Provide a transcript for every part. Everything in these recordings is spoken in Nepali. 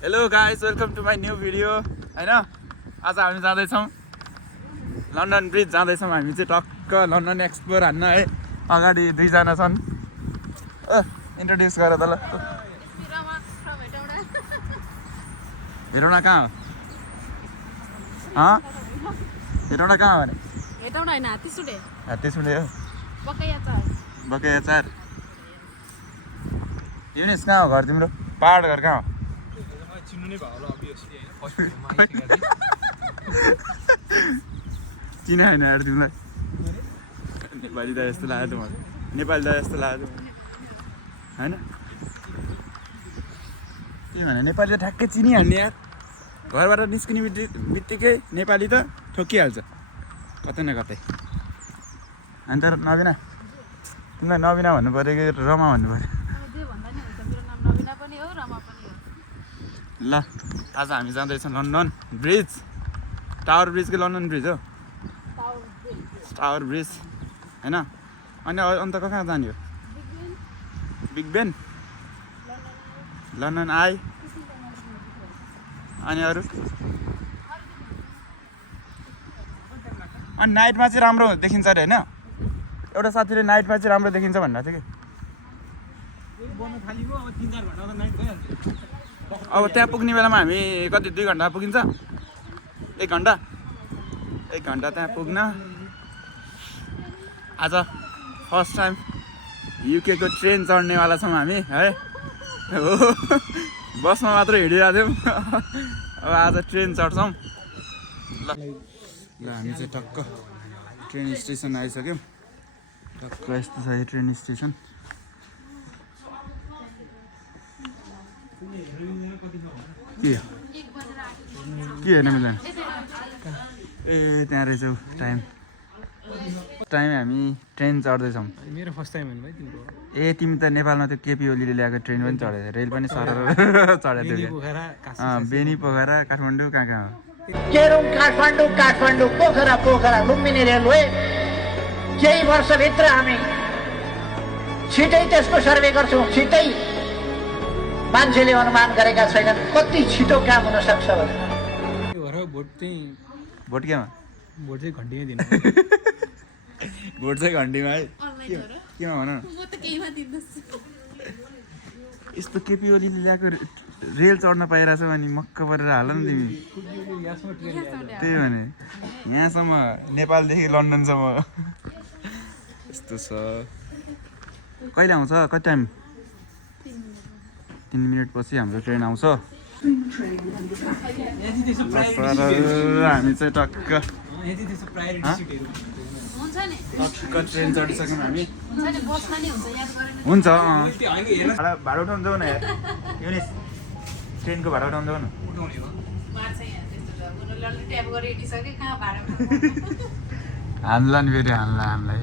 Hello guys, welcome to my new video होइन। आज हामी जाँदैछौँ लन्डन ब्रिज जाँदैछौँ हामी चाहिँ टक्क लन्डन एक्सप्लोर हान्न है। अगाडि दुईजना छन्। इन्ट्रोड्युस गर त ल। हेटौँडा कहाँ हो? हेटौँडा कहाँ हो भने? हेटौँडा होइन, हात्तीसुँडे। हात्तीसुँडे हो। बकैया 4। युनिस कहाँ हो घर तिम्रो? पहाड घर कहाँ हो? चिने होइन यार तिमीलाई। नेपाली त यस्तो लाग्यो मलाई, नेपाली त यस्तो लाग्यो होइन। के भने नेपाली त ठ्याक्कै चिनिहाल्ने यार। घरबाट निस्किने बित्तिकै नेपाली त ठोकिहाल्छ कतै न कतै। अन्त नबिना, तिमीलाई नबिना भन्नु पऱ्यो कि रमा भन्नु पऱ्यो? ल आज हामी जाँदैछौँ लन्डन ब्रिज, टावर ब्रिज कि लन्डन ब्रिज हो? टावर ब्रिज होइन। अनि अन्त कहाँ जाने हो? बिग बेन, लन्डन आई, अनि अरू? अनि नाइटमा चाहिँ राम्रो देखिन्छ अरे होइन? एउटा साथीले नाइटमा चाहिँ राम्रो देखिन्छ भन्नु थियो कि। अब त्यहाँ पुग्ने बेलामा हामी कति 2 घन्टा पुगिन्छ? 1 घन्टा त्यहाँ पुग्न। आज फर्स्ट टाइम युके को ट्रेन चढ्नेवाला छौँ हामी है। हो बसमा मात्र हिँडिरहेको थियौँ, अब आज ट्रेन चढ्छौँ। ल हामी चाहिँ टक्क ट्रेन स्टेसन आइसक्यौँ। टक्क यस्तो छ यो ट्रेन स्टेसन। के हेर्न मिल्दैन? ए त्यहाँ रहेछ टाइम हामी ट्रेन चढ्दैछौँ। मेरो फर्स्ट टाइम होइन भाइ तिम्रो। ए तिमी त नेपालमा त्यो केपी ओलीले ल्याएको ट्रेन पनि चढेको थियो, रेल पनि सरर चढेको थियो। बेनी पोखरा काठमाडौँ कहाँ हो? केरुङ काठमाडौँ पोखरा लुम्बिनी रेलवे केही वर्षभित्र हामी छिटै त्यसको सर्वे गर्छौँ। छिटै मान्छेले अनुमान गरेका छैनन् कति छिटो काम हुन सक्छ भने। भोट केमा? भोट चाहिँ घन्टीमै दिनु। भोट चाहिँ घन्टीमा है? केमा भन न? यस्तो केपी ओलीले ल्याएको रेल चढ्न पाइरहेछ भने मक्क परेर हाल न तिमी। त्यही भने यहाँसम्म नेपालदेखि लन्डनसम्म यस्तो छ। कहिले आउँछ? कति टाइम? 3 मिनट पछि हाम्रो ट्रेन आउँछ। हामी चाहिँ टक्क ट्रेन चढिसक्यौँ हामी। हुन्छ भाडा उठाउनु जाऊ न यार युनिस, ट्रेनको भाडा उठाउनु जाऊ न। हान्ला नि फेरि हामीलाई।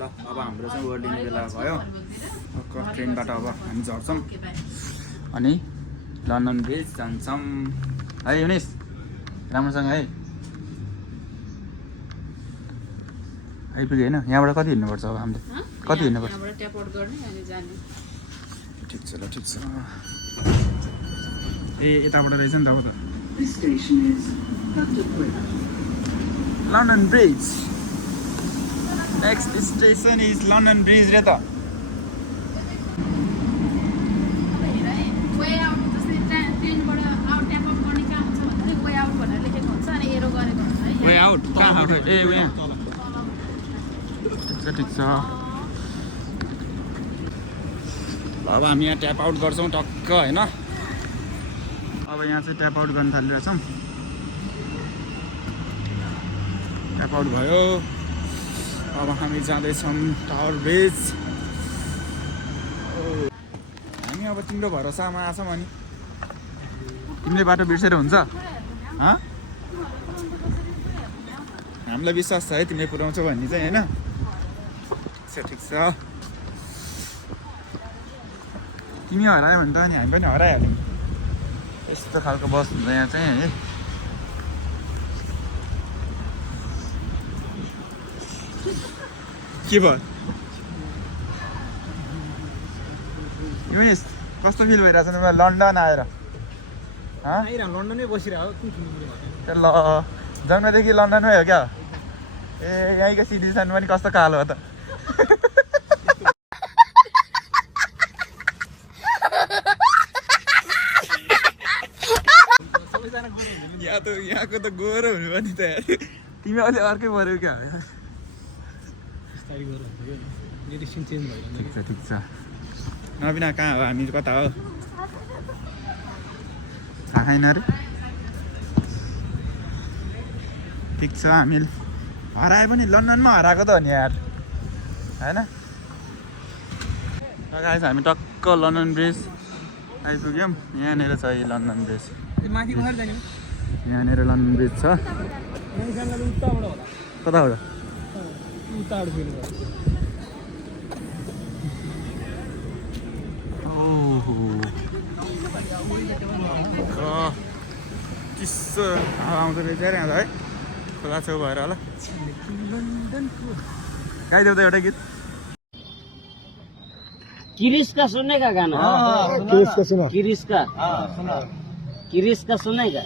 ल अब हाम्रो चाहिँ बोर्डिङ बेला भयो। ट्रेनबाट अब हामी झर्छौँ अनि लन्डन ब्रिज जान्छौँ है। युनिस राम्रोसँग है आइपुग्यो होइन? यहाँबाट कति हिँड्नुपर्छ अब हामीले? कति हिँड्नुपर्छ? ठिक छ ल, ठिक छ। ए यताबाट रहेछ नि त अब त। London bridge, next station is London bridge रे त। वे आउट कहाँ हो? ए यहाँ ठिक छ। अब हामी यहाँ ट्याप आउट गर्छौँ टक्क होइन। अब यहाँ चाहिँ ट्याप आउट गर्न थालिरहेछौँ। ट्याप आउट भयो। अब हामी जाँदैछौँ टावर ब्रिज। हामी अब तिम्रो भरोसामा आछौँ। अनि तिमीले बाटो बिर्सेर हुन्छ? हामीलाई विश्वास छ है तिमीले पुऱ्याउँछौ भन्ने चाहिँ होइन। ठिक छ। तिमी हरायो भने त अनि हामी पनि हराइहाल्यौँ। यस्तो खालको बस हुन्छ यहाँ चाहिँ है। के भयो? युनिस कस्तो फिल भइरहेछ तिमीलाई लन्डन आएर लन्डनै बसिरहेको कुन ल जन्मदेखि लन्डनमै हो क्या ए यहीँको सिटिजन पनि कस्तो कालो हो त यहाँको त गोरो हुनु पनि त तिमी अहिले अर्कै पऱ्यो क्या ठिक छ नबिना कहाँ हो हामी कता हो थाहा छैन अरे ठिक छ हामी हराए पनि लन्डनमा हराएको त हो नि यार होइन गाइस हामी टक्क लन्डन ब्रिज आइपुग्यौँ यहाँनिर छ यो लन्डन ब्रिज माथि घर जाने यहाँनिर लन्डन ब्रिज छ कताबाट ओहो चिसो हावा आउँदो रहेछ अरे यहाँ है खोला छेउ भएर होला गाइदेऊ त एउटा गीत किरिस का सुनेगा गाना किरिस का सुनेगा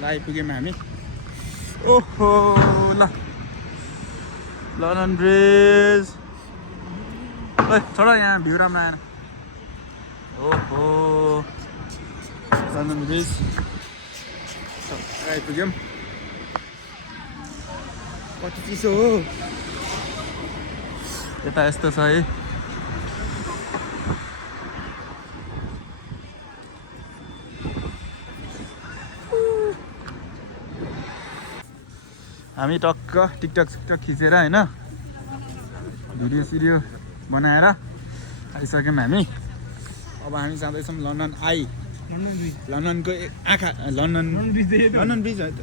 ल आइपुग्यौँ हामी ओहो ल लन्डन ब्रिज ओइ छोडो यहाँ भ्यू राम्रो आएन ओहो लन्डन ब्रिज आइपुग्यौँ कति चिसो हो यता यस्तो छ है हामी टक्क टिकटक सिकटक खिचेर होइन भिडियो सिडियो बनाएर आइसक्यौँ हामी अब हामी जाँदैछौँ लन्डन आई लन्डनको आँखा लन्डन ब्रिज हो त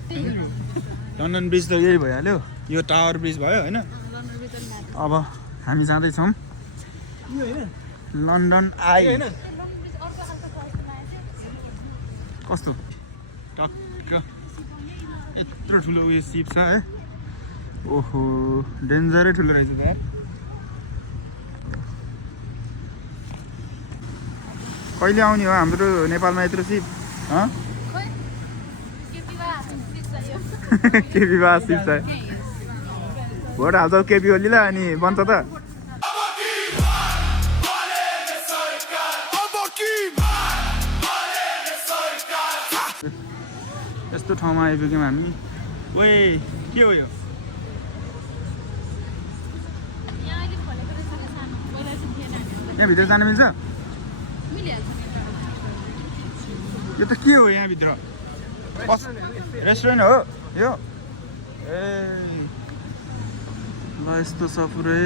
लन्डन ब्रिज त यही भइहाल्यो यो टावर ब्रिज भयो होइन अब हामी जाँदैछौँ लन्डन आई कस्तो टक्क यत्रो ठुलो उयो सिप छ है ओहो डेन्जरै ठुलो रहेछ त यार कहिले आउने हो हाम्रो नेपालमा यत्रो सिप केपी बा सिप छ भोट हाल्छौ केपी ओलीलाई अनि बन्छ त यस्तो ठाउँमा आइपुग्यौँ हामी ओए के हो यो यहाँभित्र जान मिल्छ यो त के हो यहाँभित्र रेस्टुरेन्ट हो यो ए ल यस्तो छ पुरै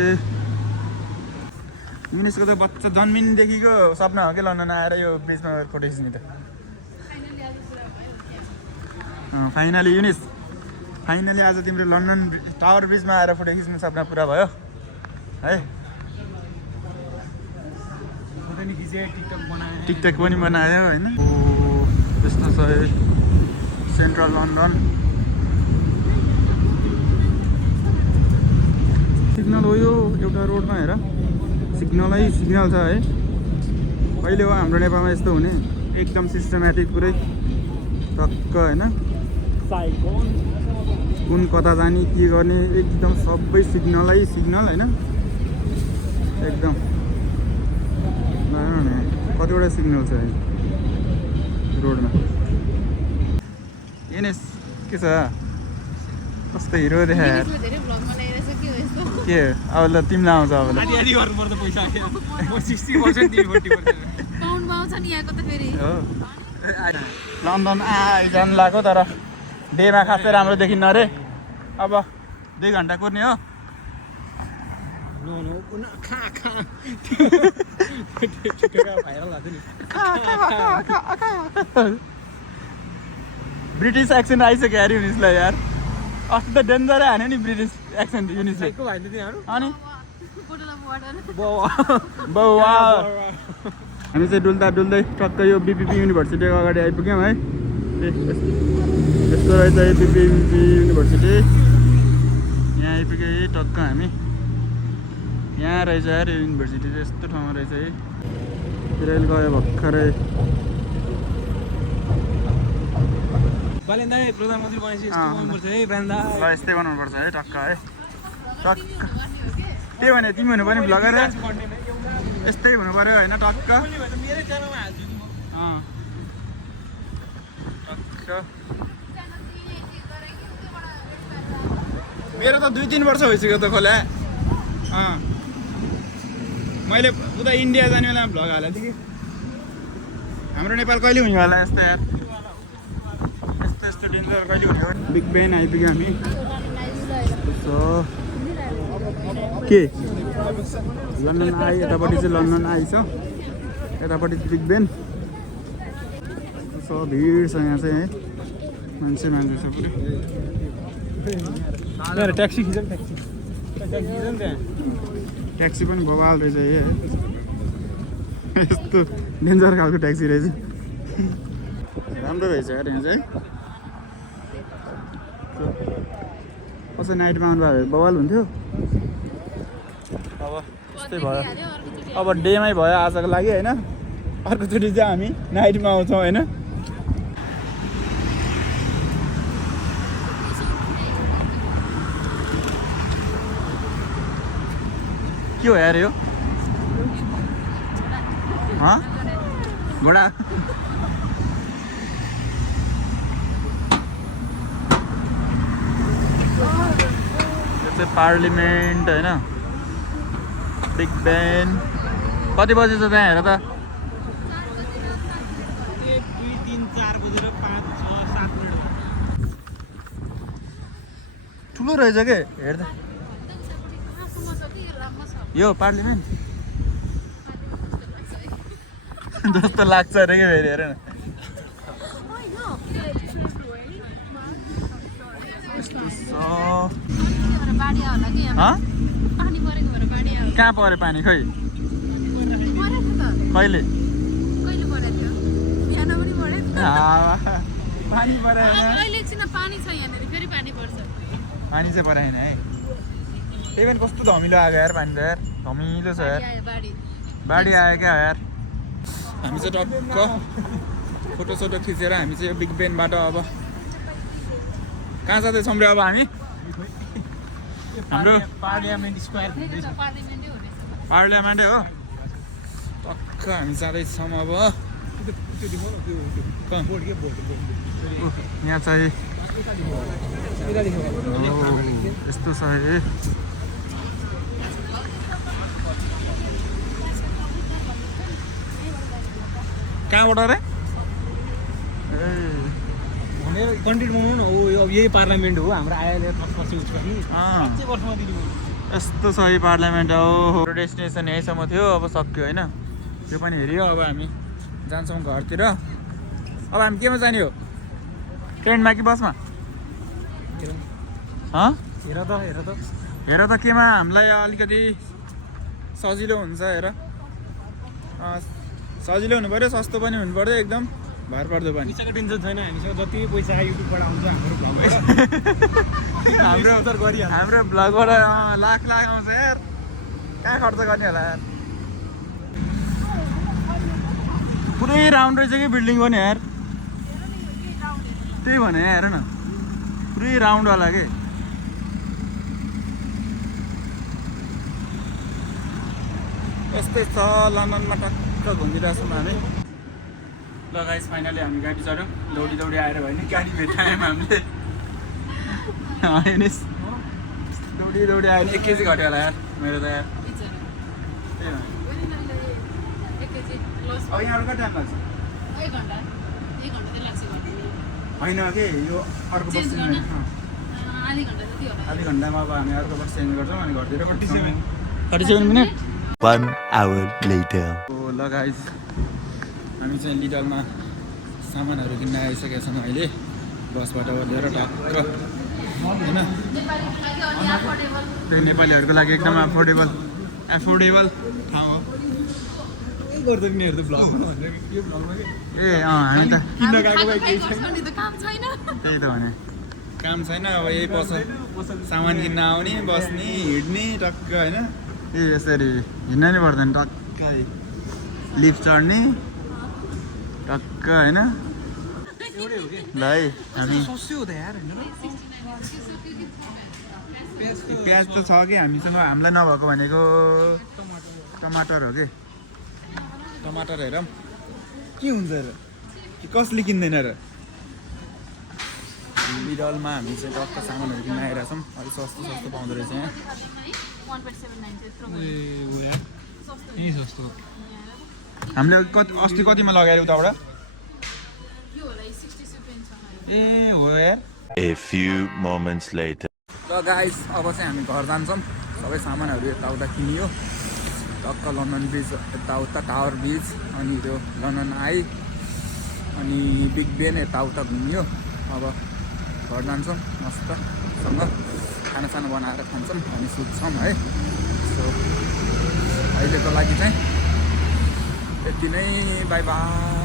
युनिसको त बच्चा जन्मिनदेखिको सपना हो कि लन्डन आएर यो ब्रिजमा फोटो खिच्ने त फाइनली युनिस फाइनली आज तिम्रो लन्डन टावर ब्रिजमा आएर फोटो खिच्ने सपना पुरा भयो है टिकटक पनि बनायो होइन त्यस्तो छ सेन्ट्रल लन्डन सिग्नल हो यो एउटा रोडमा हेर सिग्नल छ है कहिले हो हाम्रो नेपालमा यस्तो हुने एकदम सिस्टमेटिक पुरै टक्क होइन कुन कता जाने के गर्ने एकदम सबै सिग्नल होइन एकदम कतिवटा सिग्नल छ रोडमा एनएस के छ कस्तो हिरो देखा यार के अब ल तिमीलाई आउँछ अब लन्डन आइजानु लाग्यो तर डेमा खासै राम्रो देखिन्न अरे अब 2 घन्टा कुर्ने हो ब्रिटिस एक्सेन्ट आइसक्यो यार युनिसलाई यार अस्ति त डेन्जरै हान्यो नि ब्रिटिस एक्सेन्ट युनिसले अनि हामी चाहिँ डुल्दै टक्क यो बिपिपी युनिभर्सिटीको अगाडि आइपुग्यौँ है यस्तो रहेछ यो बिपिपी युनिभर्सिटी यहाँ आइपुग्यो टक्क हामी यहाँ रहेछ यार यो युनिभर्सिटी चाहिँ यस्तो ठाउँमा रहेछ है रेल गयो भर्खरै बालेन्दा प्रधानमन्त्री बनेपछि यस्तो गर्नुपर्छ है ब्रान्दा ल यस्तै बनाउनुपर्छ है टक्क है टक्क त्यही भने तिमी हुनु पनि भ्लगर यस्तै हुनु पर्यो होइन टक्क मेरै च्यानलमा हाल्छु नि म टक्क मेरो त 2-3 वर्ष भइसक्यो त खोला मैले उता इन्डिया जाने बेला भ्लग हालेको थिएँ कि हाम्रो नेपाल कहिले हुने होला यस्तो यार यस्तो डेन्जर कहिले हुने हो बिग बेन आइपुग्यो हामी के लन्डन आइ यतापट्टि चाहिँ लन्डन आइछ यतापट्टि बिग बेन भिड छ यहाँ चाहिँ है मान्छे छ पुरै ट्याक्सी खिचौँ ट्याक्सी पनि बवाल रहेछ है यस्तो डेन्जर खालको ट्याक्सी रहेछ राम्रो रहेछ यार यहाँ चाहिँ कसै नाइटमा आउनु भयो बवाल हुन्थ्यो अब यस्तै भयो अब डेमै भयो आजको लागि होइन अर्कोचोटि चाहिँ हामी नाइटमा आउँछौँ होइन के हो यार यो घोडा यो चाहिँ पार्लिमेन्ट होइन बिग बेन कति बजी छ त्यहाँ हेर त 1 2 3 4 बजेर 5 6 7 मिनेट ठुलो रहेछ के हेर्दा यो पार्लिमेन्ट जस्तो लाग्छ अरे क्या फेरि हेर न कहाँ पऱ्यो पानी खै कहिले पानी पऱ्यो पानी चाहिँ परेन है त्यही पनि कस्तो धमिलो आएको यार पानी त यार धमिलो छ यार बाढी आयो क्या यार हामी चाहिँ टक्क फोटोसोटो खिचेर हामी चाहिँ यो बिग बेनबाट अब कहाँ जाँदैछौँ रे अब हामी हाम्रो पार्लियामेन्ट स्क्वायर पार्लियामेन्टै हो टक्क हामी जाँदैछौँ अब यहाँ चाहिँ यस्तो छ है कहाँबाट रे भनेर कन्टेन्ट बनाउनु न हो यो अब यही पार्लियामेन्ट हो हाम्रो आयोले पछि उच्च पनि 5 वर्षमा दिनु यस्तो छ यो पार्लियामेन्ट हो डेस्टिनेसन यहीसम्म थियो अब सक्यो होइन त्यो पनि हेऱ्यो अब हामी जान्छौँ घरतिर अब हामी केमा जाने हो ट्रेनमा कि बसमा हेर त केमा हामीलाई अलिकति सजिलो हुन्छ हेर सजिलो हुनु पऱ्यो सस्तो पनि हुनु पऱ्यो एकदम भर पर्दो पनि पैसाको टेन्सन छैन हामीसँग जति पैसा युट्युबबाट आउँछ हाम्रो भ्लगबाट हाम्रो भ्लगबाट लाख आउँछ यार कहाँ खर्च गर्ने होला यार पुरै राउन्ड रहेछ कि बिल्डिङ पनि यार त्यही भने हेर न पुरै राउन्डवाला के यस्तै छ लन्डनमा टक्क घुमिरहेछौँ हामी ल गाइस फाइनली हामी गाडी चढ्यौँ दौडी आएर भयो नि गाडी भेटायौँ हामीले हेर्नुहोस् दौडी आयो नि 1 केजी घट्यो होला यार मेरो त यार त्यही अब यहाँबाट कति टाइम लाग्छ होइन के यो अर्को बस आधी घन्टामा अब हामी अर्को बस चेन्ज गर्छौँ अनि घरतिर 37 मिनट 1 hour later. ल गाइस हामी चाहिँ लिडलमा सामानहरू किन्न आइसकेका छौँ अहिले बसबाट ओर्लेर टक्क होइन त्यो नेपालीहरूको लागि एकदम एफोर्डेबल ठाउँ हो ए हामी त त्यही त भने काम छैन अब यही पसल सामान किन्न आउने बस्ने हिँड्ने टक्क होइन ए यसरी हिँड्न नि पर्दैन टक्कै लिफ्ट चढ्ने टक्क होइन एउटै हो कि ल है हामी सस्तो हो त यार होइन प्याज त छ कि हामीसँग हामीलाई नभएको भनेको टमाटर हो कि टमाटर हेरौँ के हुन्छ र कि कसले किन्दैन र लिडलमा हामी चाहिँ टक्क सामानहरू किन्न आइरहेको छौँ अलिक सस्तो सस्तो पाउँदो रहेछ यहाँ यही सस्तो हामीले अस्ति कतिमा लगाएर उताबाट ए हो यार A few moments later. र गाइस अब चाहिँ हामी घर जान्छौँ सबै सामानहरू यताउता किनियो टक्क लन्डन ब्रिज यताउता टावर ब्रिज अनि त्यो लन्डन आई अनि बिग बेन यताउता घुमियो अब घर जान्छौँ मस्तसँग खानासाना बनाएर खान्छौँ अनि सुत्छौँ है सो अहिलेको लागि चाहिँ यति नै बाई बाई